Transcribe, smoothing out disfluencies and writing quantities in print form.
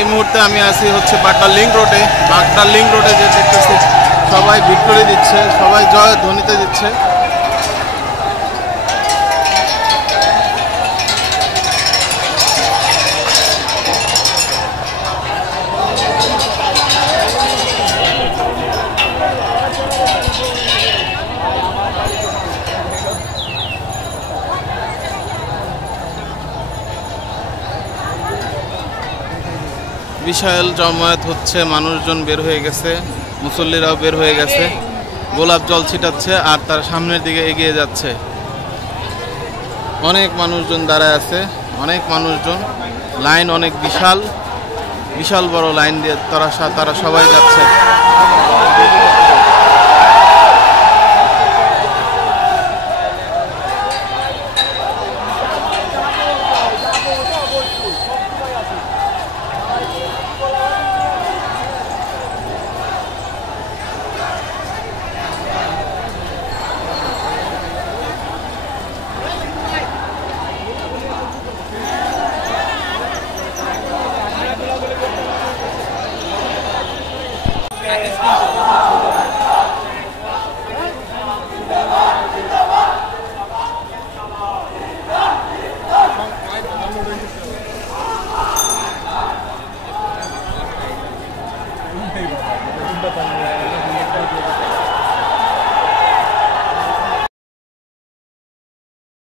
এই মুহূর্তে আমি আছি হচ্ছে বাড্ডা লিংক রোডে। বাড্ডা লিংক রোডে যে দেখতেছি সবাই ভিক্টোরি দিচ্ছে, সবাই জয় ধ্বনিতে দিচ্ছে। বিশাল জমায়েত হচ্ছে, মানুষজন বের হয়ে গেছে, মুসল্লিরাও বের হয়ে গেছে, গোলাপ জল ছিটাচ্ছে আর তার সামনের দিকে এগিয়ে যাচ্ছে। অনেক মানুষজন দাঁড়ায় আছে, অনেক মানুষজন, লাইন অনেক বিশাল, বিশাল বড় লাইন দিয়ে তারা সবাই যাচ্ছে।